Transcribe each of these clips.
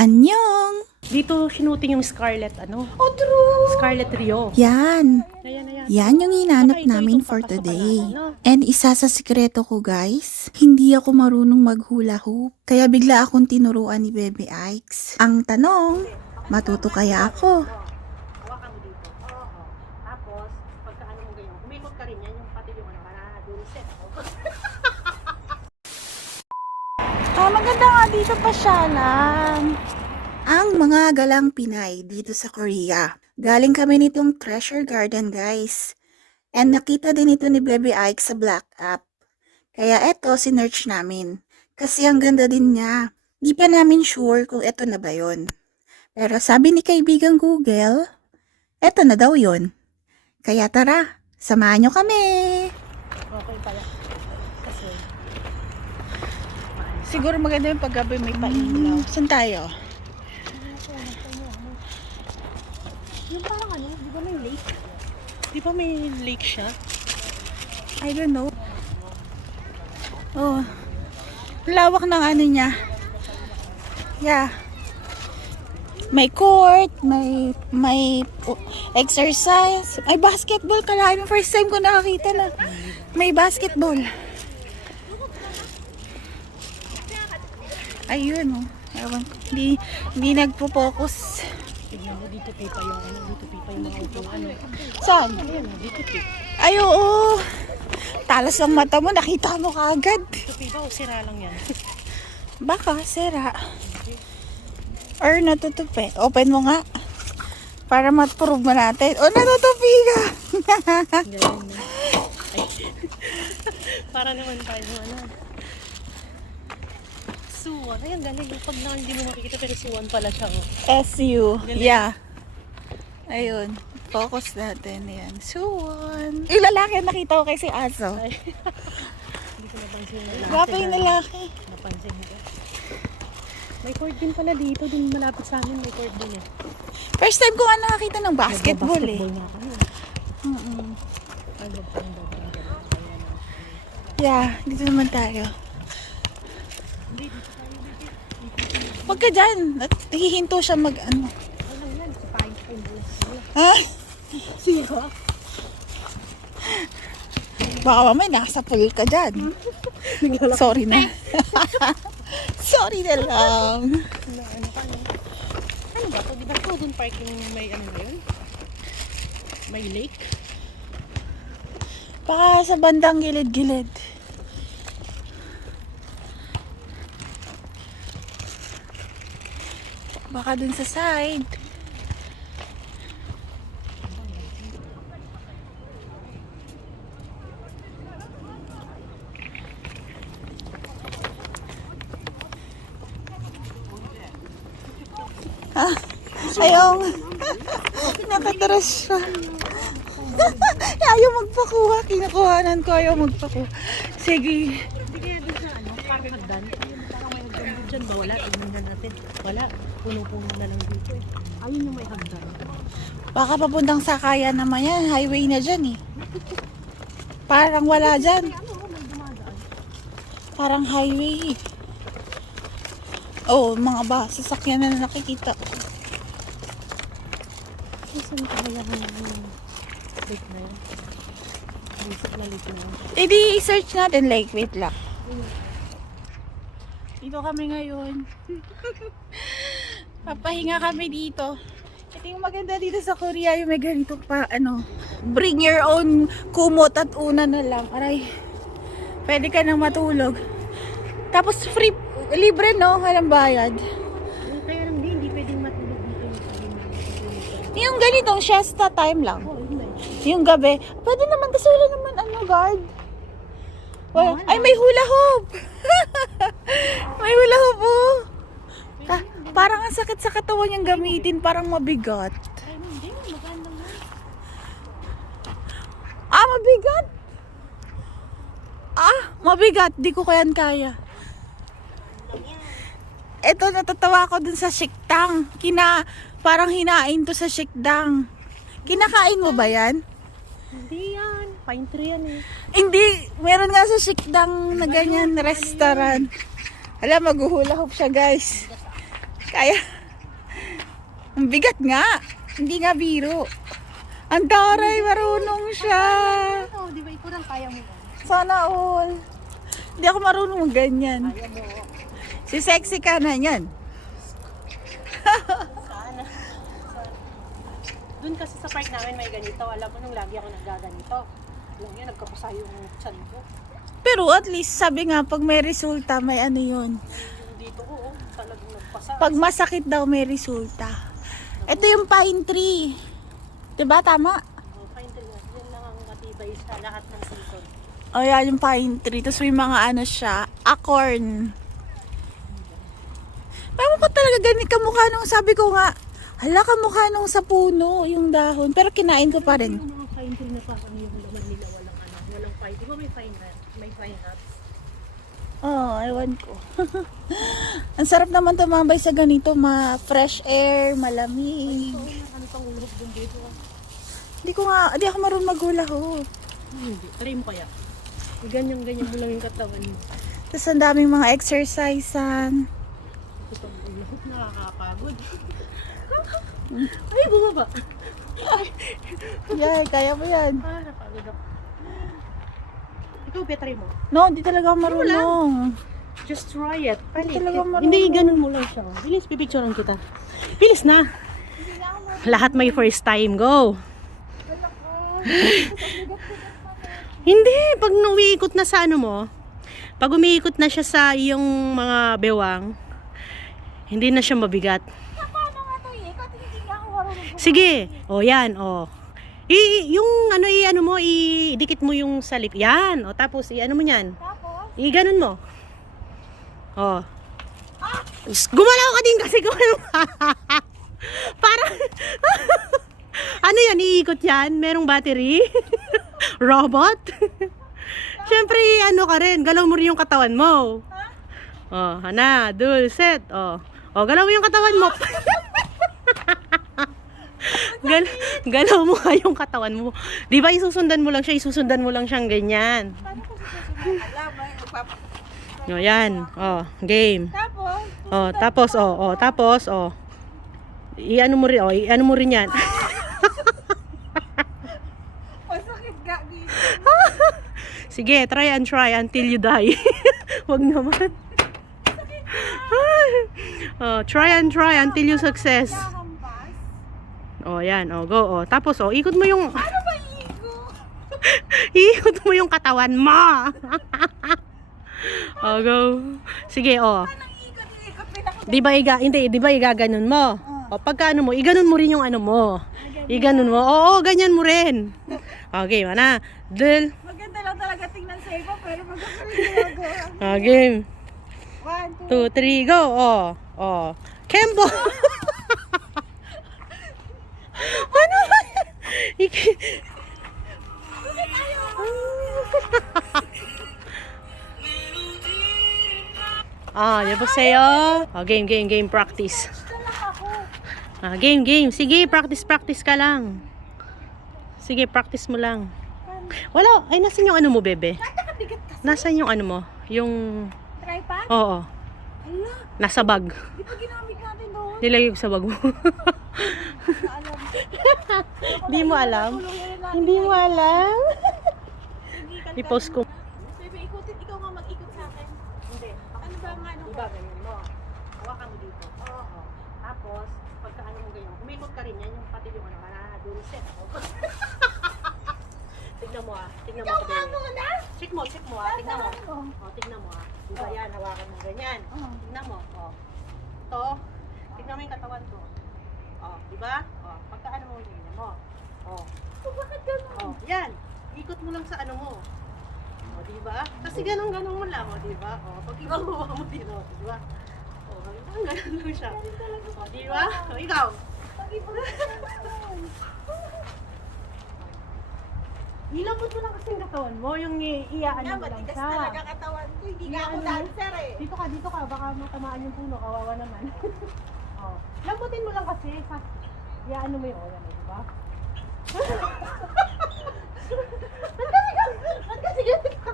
Anyong! Dito sinuting yung Scarlett, ano? Oh, true! Scarlett Rio. Yan! Ayan, ayan. Yan yung hinanap Baka ito namin itong for papasukan today. natin, no? And isa sa sikreto ko guys, hindi ako marunong maghula hoop. Kaya bigla akong tinuruan ni Bebe Ikes. Ang tanong, matuto kaya ako? Hawakan mo dito. Oo. Tapos, pagka ano mo ganyan, umikot ka rin yan, yung pati yung ano, dulce. Maganda nga dito pasyalan. Ang mga galang Pinay dito sa Korea. Galing kami nitong Treasure Garden guys. And nakita din ito ni Bebe Ike sa Black App. Kaya eto, sinearch namin. Kasi ang ganda din niya. Di pa namin sure kung eto na ba yun. Pero sabi ni kaibigang Google, eto na daw yun. Kaya tara, samahan nyo kami. Okay pala. Kasi, Siguro maganda yung paggabi may pailaw. Saan tayo? yung parang ano, di ba may lake? Di ba may lake siya? I don't know. Oh, lawak ng ano niya. Yeah. May court, may exercise, may basketball. Kalahin mo, first time ko nakakita na may basketball. Ayun oh. Ewan ko. Hindi nagpo-focus. Tignan mo, dito pipa yung ano, dito pipa yung mga upuan. Saan? Ayan, dito pipa. Ay oo. Talas ang mata mo, nakita mo kaagad. Dito pipa o sira lang yan. Baka, sira. Or natutupi. Open mo nga. Para ma-prove mo natin. O, natutupi ka. Ganyan na. Ay. Para naman tayo ano. Suwan. Ayan, galing. Pag na hindi mo makikita, pero suwan pala siya. Oh. SU. Yeah. Ayun. Focus natin. Yan. Suwan. Yung lalaki ang nakita ko kay si Aso. Ay. Hindi ko napansin yung lalaki. Gwapo yung lalaki. Napansin ko. May court din pala dito. Din malapit sa amin. May court din eh. First time ko nga nakakita ng basketball eh. Basketball nga kami. Ano pa ang Yeah. Dito naman tayo. Huwag ka dyan. At hihinto siya mag ano. Ano yan? Sipahin ko yung bulas. Ha? Siya? Baka mamay nasa pool ka dyan. Sorry na. Sorry na lang. Ano ka no? Ano ba ito? Di ba ito doon parking may ano na yun? May lake? Baka sa bandang gilid-gilid. Baka dun sa side. Ah, ayong. Nakatras siya. Ayaw magpakuha. Kinukuhanan ko. Ayaw magpakuha. Sige. Hindi kaya doon sa ano? Parang hagdan? Parang may hagdan doon dyan ba? Wala. Tignan na natin. Wala. Puno-puno na lang dito eh. Ayun yung may hagdan. Baka papuntang Sakayan naman yan. Highway na dyan eh. Parang wala dyan. Parang highway. Oh, mga sasakyan na nakikita. Saan kaya yung lake na yun? Basic na lake na yun. Eh di, search natin like, wait lang. Dito kami ngayon. Papahinga kami dito. Ito yung maganda dito sa Korea, yung may ganito pa, ano, bring your own kumot at una na lang. Aray, pwede ka nang matulog. Tapos free, libre no, walang bayad. Kaya lang hindi pwedeng matulog dito yung sabi mo. Yung ganitong siesta time lang. Oo, yun na yun. Yung gabi, pwede naman kasi wala naman ano guard. Wala. Ay, may hula hoop. May hula hoop oh. Parang ang sakit sa katawan yung gamitin, parang mabigat. Ay, hindi. Maganda nga. Ah, mabigat? Ah, mabigat. Di ko kayan kaya. Eto, natatawa ko dun sa siktang. Parang hinain to sa sikdang. Kinakain mo ba yan? Hindi yan. Pine tree yan eh. Hindi, meron nga sa sikdang na ganyan restaurant. Hala, maghuhula hoop siya guys. Kaya, ang bigat nga. Hindi nga biro. Ang taray, marunong siya. Oo, di ba ikaw lang kaya mo? Sana all. Hindi ako marunong mag ganyan. Kaya mo. Si sexy ka na yan. Sana. Doon kasi sa park namin may ganito. Alam mo nung lagi ako nagaganito. Alam niyo, nagkapasa yung chan ko. Pero at least, sabi nga, pag may resulta, may ano yun. Yung dito ko, oh, talagang nagpasa. Pag masakit daw, may resulta. Ito yung pine tree. Diba? Tama? Oh, pine tree nga. Yan lang ang matibay sa lahat ng season. O yan, yung pine tree. Tapos may mga ano siya, acorn. Paano ko talaga ganit kamukha nung sabi ko nga, hala kamukha nung sa puno, yung dahon. Pero kinain ko pa rin. Yung mga pine tree na parang yung laman nila walang pine. Di ba may pine nut? May pine nuts? Oh, ewan ko. Ang sarap naman tumambay sa ganito, fresh air, malamig. So, ano pang ulog dun dito? Hindi ako marunong maghula-hop. Hindi. Try mo kaya. Ganyan-ganyan mo lang yung katawan mo. Tapos ang daming mga exercisean. Ito pang ulog. Nakakapagod. Ay, bumaba. Yan, kaya mo yan. Ah, napagod ako. Ikaw, try mo. No, hindi talaga ako marunong. Just try it. Hindi talaga marunong. Hindi, ganun mo lang siya. Bilis, pipicturean kita. Bilis na. Lahat may first time. Go. Hindi, pag umiikot na sa ano mo, pag umiikot na siya sa iyong mga bewang, hindi na siya mabigat. Paano nga ito ikot? Hindi nga ako marunong. Sige. O, yan. O. Yung ano mo, idikit mo yung salip. Yan. O, tapos ano mo yan. Tapos? Ganun mo. O. Gumalaw ka din kasi gumalaw ka. Para ano yan, iikot yan? Merong battery? Robot? Siyempre, ano ka rin, galaw mo rin yung katawan mo. Oh, hana, dulcet. Oh, galaw mo yung katawan mo. Galaw mo nga yung katawan mo. Di ba isusundan mo lang siyang ganyan. Paano ko susunod? Alam, O, yan. Oh, game. Tapos? Tapos, i-ano mo rin yan. Masakit ga dito. Sige, try until you die. Wag naman. Try until you success. Kahambas? Yan. Go. Tapos, ikot mo yung Ano ba igo? ikot mo yung katawan mo. Go. Sige, Anong ikot? Pinako. Di ba igaganon mo? Pagka ano mo, iganon mo rin yung ano mo. Iganon mo. Oo, ganyan mo rin. Okay, mana. Del. Maganda lang talaga tingnan sa iba, pero magkakaroon Game. 1, 2, 2, 3, go. Kembo. Ano ba? 여보세요. Game practice. Game. Sige, practice ka lang. Sige, practice mo lang. Wala, nasan yung ano mo, bebe? Napakabigat kasi. Nasan yung ano mo? Yung, Tripod? oo, Hala, nasa bag. di pa ginamit natin doon. Nilagay ko sa bag mo. Hindi mo alam? Hindi mo alam? I-post ko. Bebe, ikaw nga mag-ikot sa akin. Hindi. Ano ba ang ano Diba, ganyan mo. Hawakan mo dito. Oo. Tapos, pagka ano mo ganyan, umikot ka rin yan, yung pati yung ano, dulcet. Tignan mo tignan mo. Ikaw nga muna! Check mo tignan mo. Tignan mo Diba yan, hawakan mo ganyan. Tignan mo, Ito, tignan mo yung katawan ko. Diba? Pagka ano mo ganyan mo. Bakit gano'n? Yan. Ikot mo lang sa ano mo. Diba? Kasi ganun mo lang, diba? Pag ibabawa mo dito, diba? Ganun lang siya. Diba? Ikaw. Nilambot mo lang kasi yung katawan mo, yung iaan mo lang Matigas siya. talaga katawan ko. Hindi nga ako Ano? dancer eh. Dito ka, baka matamaan yung puno, kawawa naman. Lambutin mo lang kasi, iaan mo yung oyan, diba? Ba't kasi ganito ka?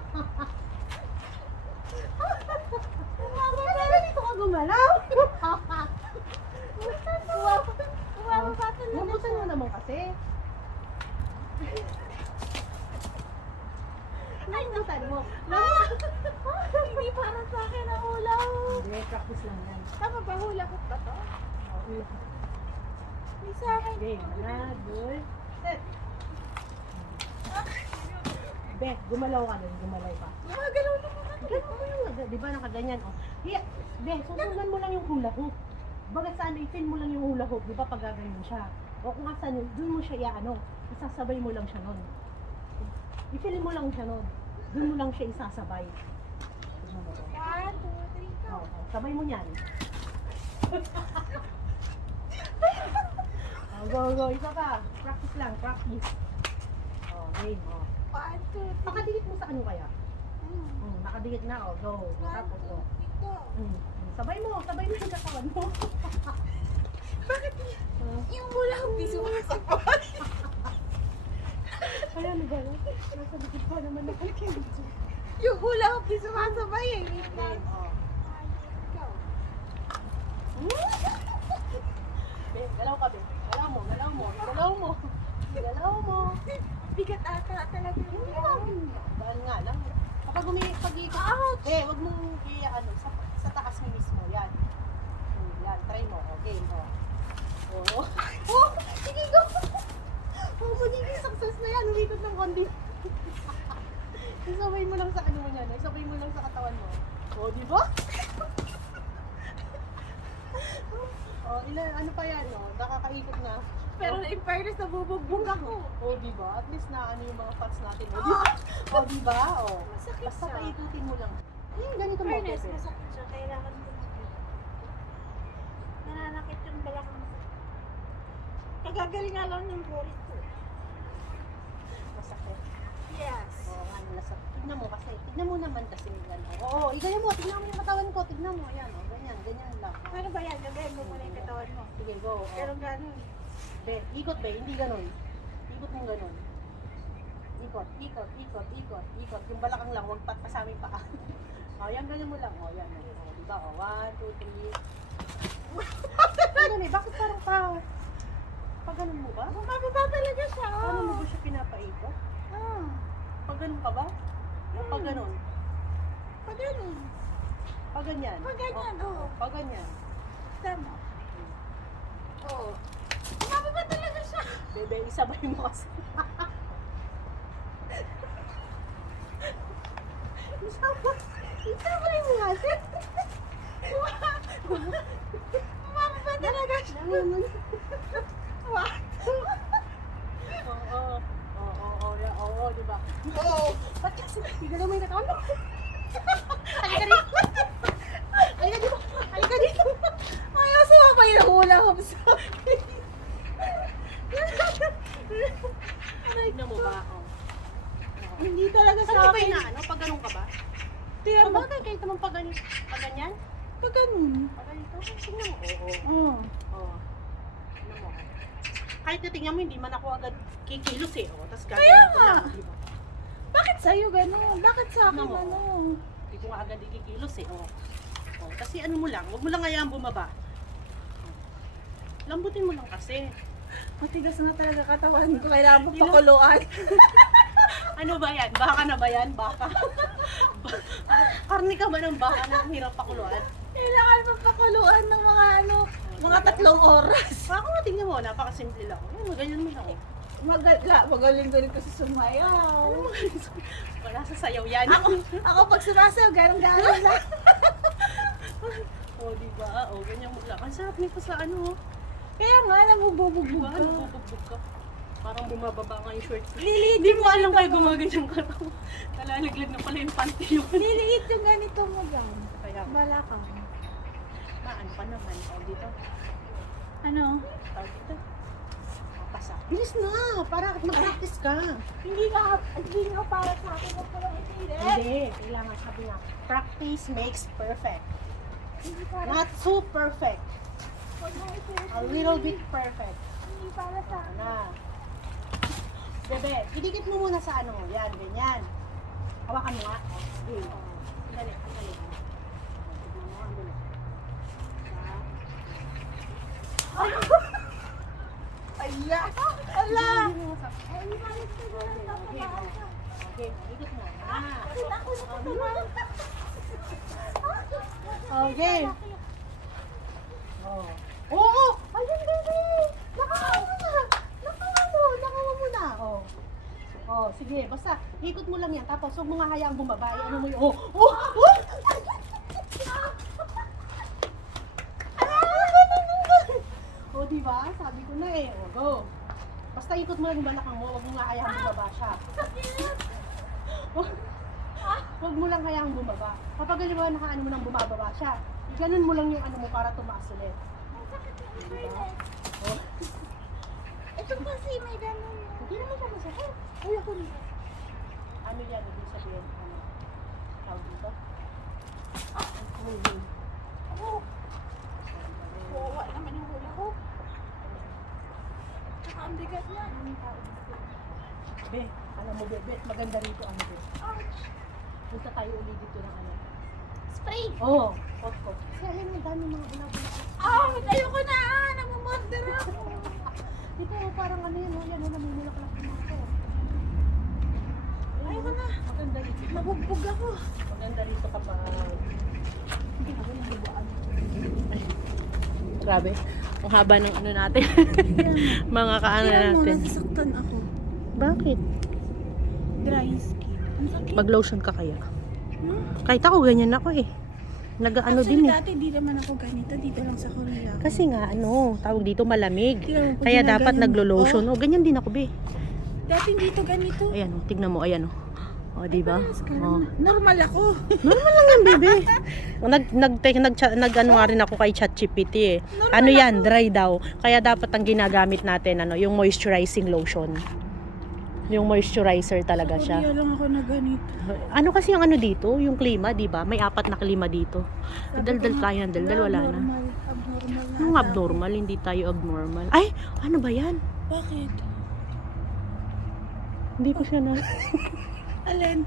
Dito ka gumalaw. yan. Mo. Hindi para sa akin ang hula hoop. Hindi, practice lang yan. Tama ba hula hoop ba to? Hindi sa akin. Okay, wala, good. Set. Be, gumalaw ka din, gumalaw ka. Gumagalaw naman ako. Ganun mo yung, di ba nakaganyan, oh. Hiya, be, susundan mo lang yung hula hoop. Baga saan, i-fin mo lang yung hula hoop, di ba pag gaganyan siya. O kung asan, dun mo siya iaano, isasabay mo lang siya nun. I-feel mo lang siya nun. Dun mo lang siya isasabay. Tignan mo, oh. 1, 2, 3, go. Oh, sabay mo niyan. Oh, go, go, isa pa. Practice lang, practice. Oh, game, oh. 1, 2, 3. Nakadikit mo sa ano kaya? Nakadikit na, oh, go. 1, Tapos, 2, oh. 3, go. Sabay mo yung katawan mo. Bakit yung hula hoop di sumasabay? Kaya nagala. Nasa likod pa naman nakikinig. Yung hula hoop di sumasabay eh. Wait lang. Game, oh. Go. Be, galaw ka, be. Galaw mo, galaw mo, galaw mo. Galaw mo. Bigat ata talaga yung hula hoop. Dahil nga lang. Kapag pag-ikot, wag mong ano, sa taas mo mismo. Yan. Yan, try mo. Okay, oh. Oh. Oh, sige, go. Oh, magiging success na yan. Umikot ng konti. Isabay mo lang sa ano mo yan. Isabay mo lang sa katawan mo. Oh, di ba? Oh, ano pa yan, no? Nakakaikot na. Pero in fairness, nabubugbog ako. Oh, di ba? At least na ano yung mga fats natin. Oh, di ba? Oh, di ba? Oh. Masakit Basta siya. paikutin mo lang. Ganito mo. Fairness, Pepe. masakit siya. Kailangan ko nananakit yung balakang ko. Kagagaling nga lang ng burit ko. Masakit. Yes. Oo, ano, tignan mo kasi. Tignan mo naman kasi. Ano. Oo, ganyan mo. Tignan mo yung katawan ko. Tignan mo. Ayan, oh. Ganyan. Ganyan lang. Paano ba yan? Gagawin mo muna yung katawan mo. Sige, go. Oh. Pero gano'n. Be, ikot be. Hindi ganun. Ikot mo ganun. Ikot, ikot, ikot, ikot, ikot. Yung balakang lang. Huwag pat pa sa aming paa. Oh, yan, ganyan mo lang. Oh, yan. Oh, diba? Oh, 1, 2, 3. Ano eh, bakit parang pag ganun mo ba? Bumababa talaga siya. Paano mo ba siya pinapaikot? Ah. Pag ganun ka ba? O pag ganun? Pag gano'n. Pag ganyan? Pag ganyan, oo. Pag ganyan? Tama. Oo. Bumababa talaga siya. Bebe, isabay mo kasi. Isabay mo kasi. Bumababa talaga siya. Oo, di ba? Oo. Ba't kasi, igalaw mo yung katawan mo? Halika dito. Halika dito. Halika dito. Ayaw sumabay na hula hoop sa akin. Tignan mo ba? Oh. Hindi talaga sa Ano ba akin. yung ano? Pag ganun ka ba? Tiyan mo. Pag kahit naman pag ganyan? Pag ganyan? Pag gano'n. Pag ganito? Tingnan mo. Oo. Oo. Oo. Tingnan mo. Kahit natingnan mo, hindi man ako agad kikilos eh. Oh. Tapos Kaya gagawin ko nga. lang. Diba? Bakit sa'yo gano'n? Bakit sa akin Ano mo? ano? Hindi ko nga agad ikikilos eh. Oh. Oh. Kasi ano mo lang, huwag mo lang hayaan bumaba. Lambutin mo lang kasi. Matigas na talaga katawan ko. Kailangan mo pakuluan. Ano ba yan? Baka na ba yan? Baka. Karni ka ba ng baka na hirap pakuluan? Kailangan mo pakuluan ng mga ano, mga 3 oras. Ako nga tingnan mo, napakasimple lang. Yan, ganyan mo lang. Oh. Magaling-galing kasi sumayaw. Wala sa sayaw yan. Ako pag sumasayaw, garang-garang lang. Oh, di ba? Oh, ganyan mo lang. Ang sarap nito sa ano. Kaya nga, nabububugbog Diba? ka. Nabubugbog ka. Parang bumababa nga yung shorts. Liliit Hindi yung mo alam ganito kayo mo. gumaganyan ka to. Nalalaglag na pala yung panty yun. Liliit yung ganito mo lang. Kaya, Balakang. maano ka naman. Oh, dito. Ano? Oh, dito. Oh, pasa. Bilis na! Para mag-practice ka. Hindi nga para sa akin. Huwag ko lang ipilit. Hindi. Kailangan sabi nga, practice makes perfect. Hindi para, Not so perfect. huwag mo ipilit. A little bit perfect. Hindi para sa akin. Na. Bebe, idikit mo muna sa ano. Yan, ganyan. Hawakan mo nga. Okay. Dali, dali. Tignan mo, ang dali. Ayan! Ala! Hindi mo sa- Ay, balik ka na. Okay, Napakahal ka. Okay, ikot mo. Ako na Okay. Oh. Oo! Ayun, baby! Nakawa mo na! Nakawa mo na! Oh. Oh, sige, basta ikot mo lang yan. Tapos huwag mo nga hayaang bumaba. Ano mo yun? Oh! Oh! Oh! Oh, diba? Sabi ko na eh. Oh, go. Basta ikot mo lang yung balakang mo. Huwag mo nga hayaang bumaba siya. Huwag mo lang hayaang bumaba. Kapag galiba nakaano mo nang bumababa siya, ganun mo lang yung ano mo para tumaas ulit. Diba? Oh. Ito kasi may ganun. Hindi naman siya masakit. Uy, ako rin. Ano yan? Ibig sabihin, ano? Tawag dito? Moving. Oo. Oo, naman yung hula ko. Tsaka ang bigat niya. Be, alam mo, Bebe, maganda rito ano, Be. Punta tayo ulit dito ng ano. Spray! Oo, kot-kot. Kasi ayun, ang dami mga bula-bula. Ayoko na! Namumorder ako! Dito, parang ano yun, yan, namumulak-lak na ako. Ayoko na! Maganda rito. Mabugbog ako! Maganda rito kapag... Hindi ako nahibuan. Grabe, ang haba ng ano natin. Mga kaano Tingnan mo, natin. nasasaktan ako. Bakit? Dry skin. Ang sakit. Mag-lotion ka kaya? Kahit ako, ganyan ako eh. Nag-ano Actually, din eh. dati di naman ako ganito. Dito lang sa Korea. Kasi nga, ano, tawag dito malamig. Tingnan mo, pag Kaya dapat ginaganon mo. naglo-lotion. O, ganyan din ako, be. Dati dito ganito. Ayan, o, tignan mo, ayan o. O, diba? Parehas ka O. lang. Normal ako. Normal lang yan, bebe. Nag-ano nga rin ako kay ChatGPT eh. Ano yan, dry daw. Kaya dapat ang ginagamit natin, ano, yung moisturizing lotion. Yung moisturizer talaga siya. Korea lang ako na ganito. Ano kasi yung ano dito, yung klima, di ba? May 4 na klima dito. Daldal tayo ng daldal, wala na. Abnormal na. Yung abnormal, hindi tayo abnormal. Ay, ano ba yan? Bakit? Hindi ko siya na... Alin?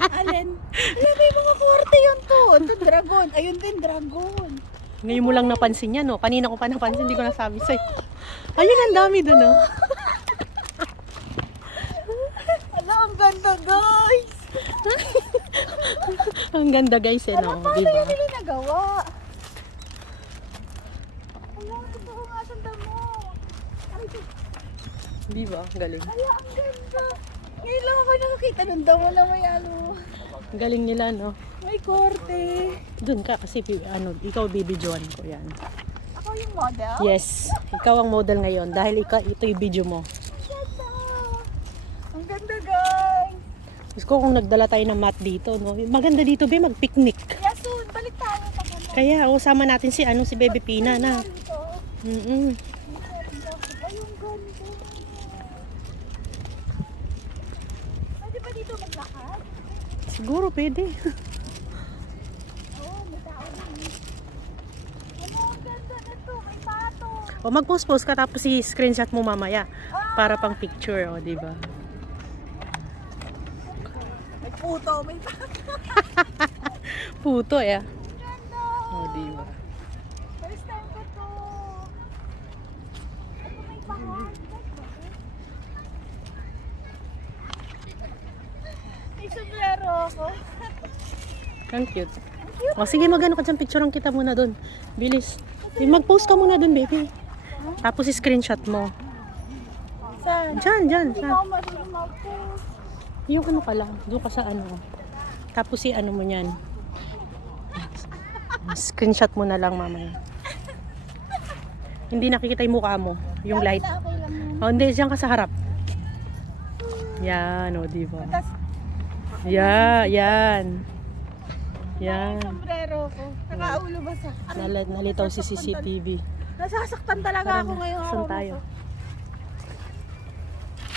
Alin? Alam, may mga kwarto yun to. Ito, dragon. Ayun din, dragon. Ngayon mo lang napansin yan, no? Kanina ko pa napansin, hindi ko nasabi sa'yo. Ayun, ang dami doon, no? Ala, ang ganda, guys. Ang ganda, guys, eh, no? Paano Diba? yun nila nagawa? Ala, gusto ko nga sanda mo. Aray ko. Diba? Galing. Ala, ang ganda. Ngayon lang ako nakakita ng damo na may ano. Galing nila, no? May korte. Doon ka, kasi, ano, ikaw bibidyoan ko yan. Ako yung model? Yes, ikaw ang model ngayon dahil ito yung video mo. Ganda. Ang ganda, guys. Gusto ko kung nagdala tayo ng mat dito, no? Maganda dito, be, mag-picnic. Yeah, soon. Balik tayo pa ka na. Kaya, sama natin si, si Bebe Pina, na. Dito. Mm-mm. Ay, yung ganda. Pwede ba dito maglakad? Siguro, pwede. Oo, may tao din. Ano, ang ganda na to. May pato. O, mag-post-post ka tapos i-screenshot mo mamaya. Para pang picture, o, diba? May puto, may pato. Puto, eh. Ganda. O, diba? First time ko to. Ito may bahan. May sombrero ako. Ang cute. O, sige, magano ka dyan. Picturean kita muna doon. Bilis. Mag-post ka muna doon, baby. Tapos i-screenshot mo. Saan? Dyan. Hindi ko marunong mag-post. Yung ano ka lang. Doon ka sa ano. Tapos ano mo yan. Screenshot mo na lang mamaya. Hindi nakikita yung mukha mo. Yung light. Okay lang yun. O, hindi. Diyan ka sa harap. Yan, o, diba? Tapos, Yan. Yan. sombrero ko. Nakaulo ba sa? Nalitaw si CCTV. Nasasaktan talaga ako ngayong Saan araw na tayo? to.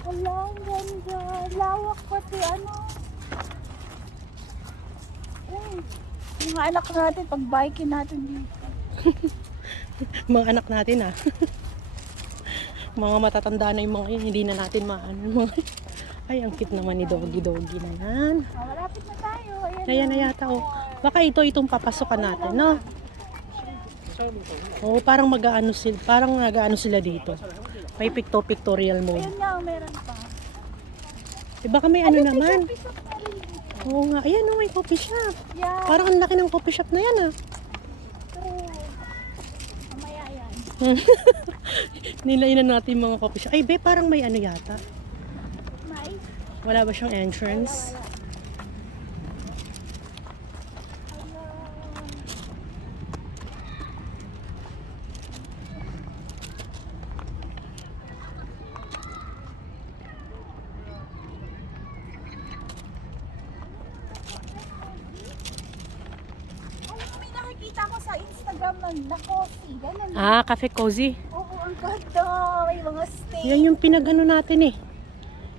Wala, ang ganda. Lawak pati ano. Ay, mga anak natin, pag-biking natin dito. Mga anak natin, ah. Mga matatanda na yung mga yun. Hindi na natin maano. Ay, ang cute naman ni Doggy na yan. Malapit na tayo. Kaya na yata, oh. Baka itong papasokan natin, no? Oo, parang mag-aano sila, parang nag-aano sila dito. May pictorial mode. Ayun nga, meron pa. Baka may ano naman. Oo nga. Ayan oh, may coffee shop. Yeah. Parang ang laki ng coffee shop na yan ah. True. Mamaya yan. Nilainan natin yung mga coffee shop. Ay, be, parang may ano yata. May? Wala ba siyang entrance? May nakikita ko sa Instagram na coffee. Ganun. Ah, Cafe Cozy. Oo, ang ganda. May mga steak. Yan yung pinagano natin eh.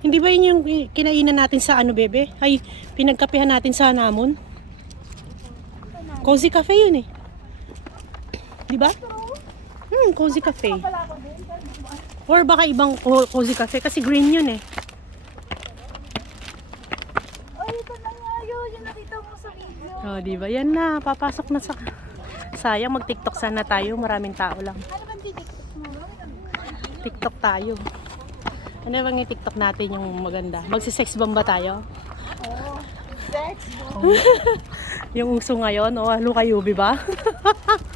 Hindi ba yun yung kinainan natin sa ano, bebe? Ay, pinagkapihan natin sa Namon? Cozy Cafe yun eh. Di ba? Cozy Cafe. Pala ako din. Or baka ibang Cozy Cafe kasi green yun eh. Ay, ito na nga yun. Yung nakita mo sa video. Oh, di ba? Yan na, papasok na sa... Sayang, mag-TikTok sana tayo. Maraming tao lang. Ano bang titiktok mo? TikTok tayo. Ano bang i-TikTok natin yung maganda? Magsi-sex bomb ba tayo? Oo. Sex. Yung uso ngayon, o Luka Yubi ba?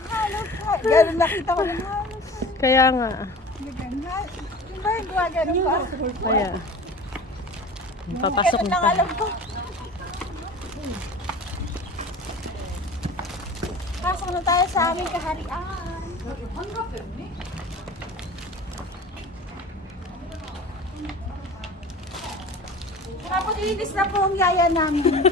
Halos. Ganun nakita ko ng halos. Kaya nga. Ganun. Yung ba yung gumagano'n ba? Kaya. Papasok Ganun na lang tayo. alam ko. Pasok na tayo sa aming kaharian. Tapos ilinis na po ang yaya namin.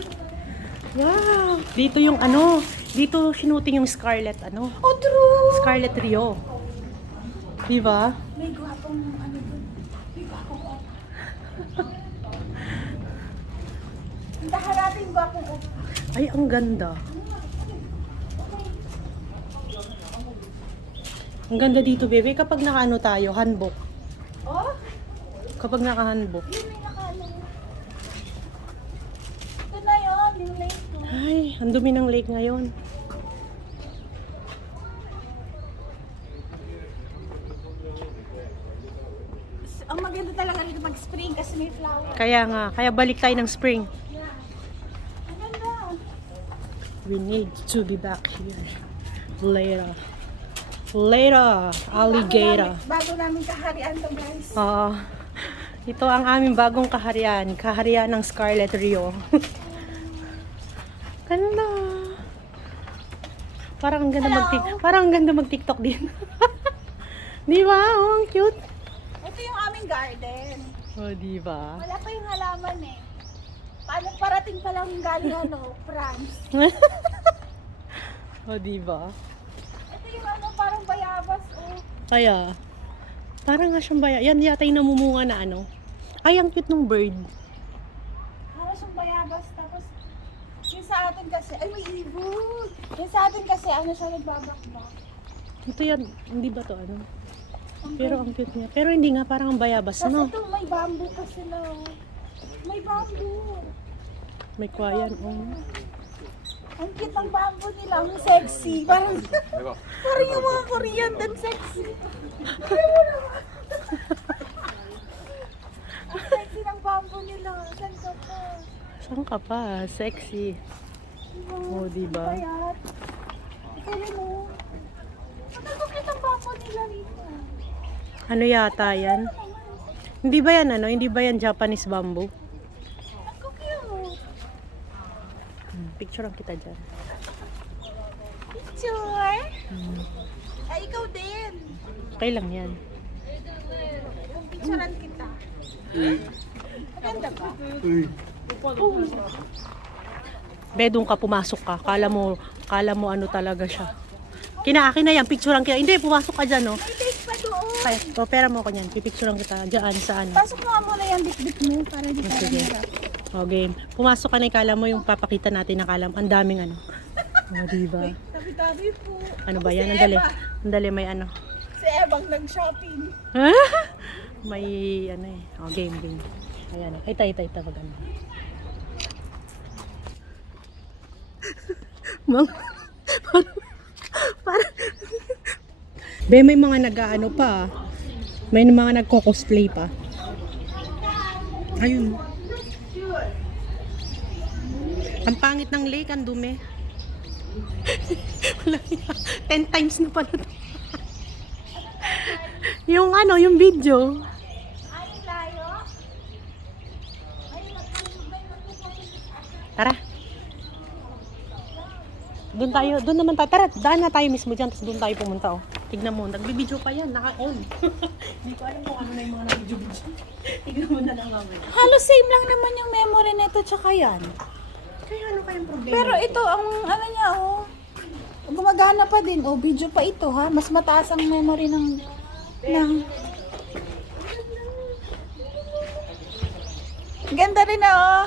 Wow! Dito yung ano, dito sinuting yung Scarlett, ano? Oh, true! Scarlett Rio. Di ba? May gwapong ano dun. May gwapong opa. Hintahan natin yung gwapong opa. Ay, ang ganda. Ang ganda dito, bebe. Kapag nakaano tayo, hanbok. Oh? Kapag naka-hanbok. Yun may nakalo. Ito na yun, yung lake ko. Ay, ang dumi ng lake ngayon. Ang maganda talaga dito mag-spring kasi may flower. Kaya nga, kaya balik tayo ng spring. Yeah. Ang ganda. We need to be back here. Later. Later, alligator. Bago namin kaharian to, guys. Oo. Ito ang aming bagong kaharian. Kaharian ng Scarlett Rio. Ganda. Parang ang ganda Hello. parang ang ganda mag-TikTok din. Di ba? Oh, ang cute. Ito yung aming garden. Oh, di ba? Wala pa yung halaman eh. Paano parating pa lang galing ano, France. Oh, di ba? Ito yung ano, parang bayabas oh. Kaya, parang nga siyang baya. Yan yata yung namumunga na ano. Ay, ang cute ng bird. Parang siyang bayabas. Tapos, yung sa atin kasi, ay may ibon. Yung sa atin kasi, ano siya nagbabakbak. Ito yan, hindi ba to ano? Pero ang cute niya. Pero hindi nga, parang ang bayabas, Tapos no? ito, may bamboo kasi lang. May bamboo. May kwayan, oh. Ang cute ng bamboo nila, ang sexy. Parang, parang yung mga Korean din sexy. Ang sexy ng bamboo nila. Saan ka pa? Saan ka pa? Sexy. Oh, di ba? Bayat. Kaya mo. Ang cute ang bamboo nila rito. Ano yata yan? Hindi ba yan ano? Hindi ba yan Japanese bamboo? Ang cute. Picturean kita dyan. Picture? Ay, ikaw din. Okay lang yan. Picturean kita. Maganda ba? Bedong ka, pumasok ka. Kala mo ano talaga siya. Kinaakin na yan, picturean kita. Hindi, pumasok ka dyan, no? May take pa doon. Kaya, pera mo ko niyan. Pipicturean kita dyan sa ano. Pasok mo nga muna yung bit-bit mo para hindi ka Sige. mahirap. O, game. Pumasok ka na, kala mo yung papakita natin na kala mo. Ang daming ano. O, diba? Tabi-tabi po. Ano ba Ako yan? si Ang dali. Eva. Ang dali, may ano. Si Ebang nag-shopping. May ano eh. O, game. Ayan. Ay, tay. Pag ano. Mang... Parang... Be, may mga nag-ano pa. May mga nagko-cosplay pa. Ayun. Ang pangit ng lake, ang dumi. Wala yan. 10 times na pala to. Yung ano, yung video. Tara. Doon tayo, doon naman tayo. Tara, daan na tayo mismo dyan, tapos doon tayo pumunta, oh. Tignan mo, nagbibideo pa yan, naka-on. Hindi ko alam kung ano na yung mga nagbibideo. Tignan mo na lang mamaya. Halos same lang naman yung memory nito tsaka yan. Kaya ano kayang problema? Pero ito, ang ano niya, oh. Gumagana pa din, oh. Video pa ito, ha. Mas mataas ang memory ng Ganda rin, oh.